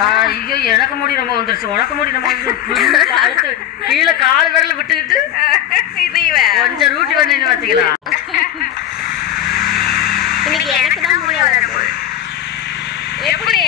ஐயோ எனக்கு முடி ரொம்ப வந்துருச்சு, உனக்கு முடி ரொம்ப வந்துருச்சு. கீழே கால் விரல விட்டுக்கிட்டு கொஞ்சம் ரூட்டி வந்து வச்சுக்கலாம். இன்னைக்கு எனக்கு தான் முடி வளர போகுது. எப்படி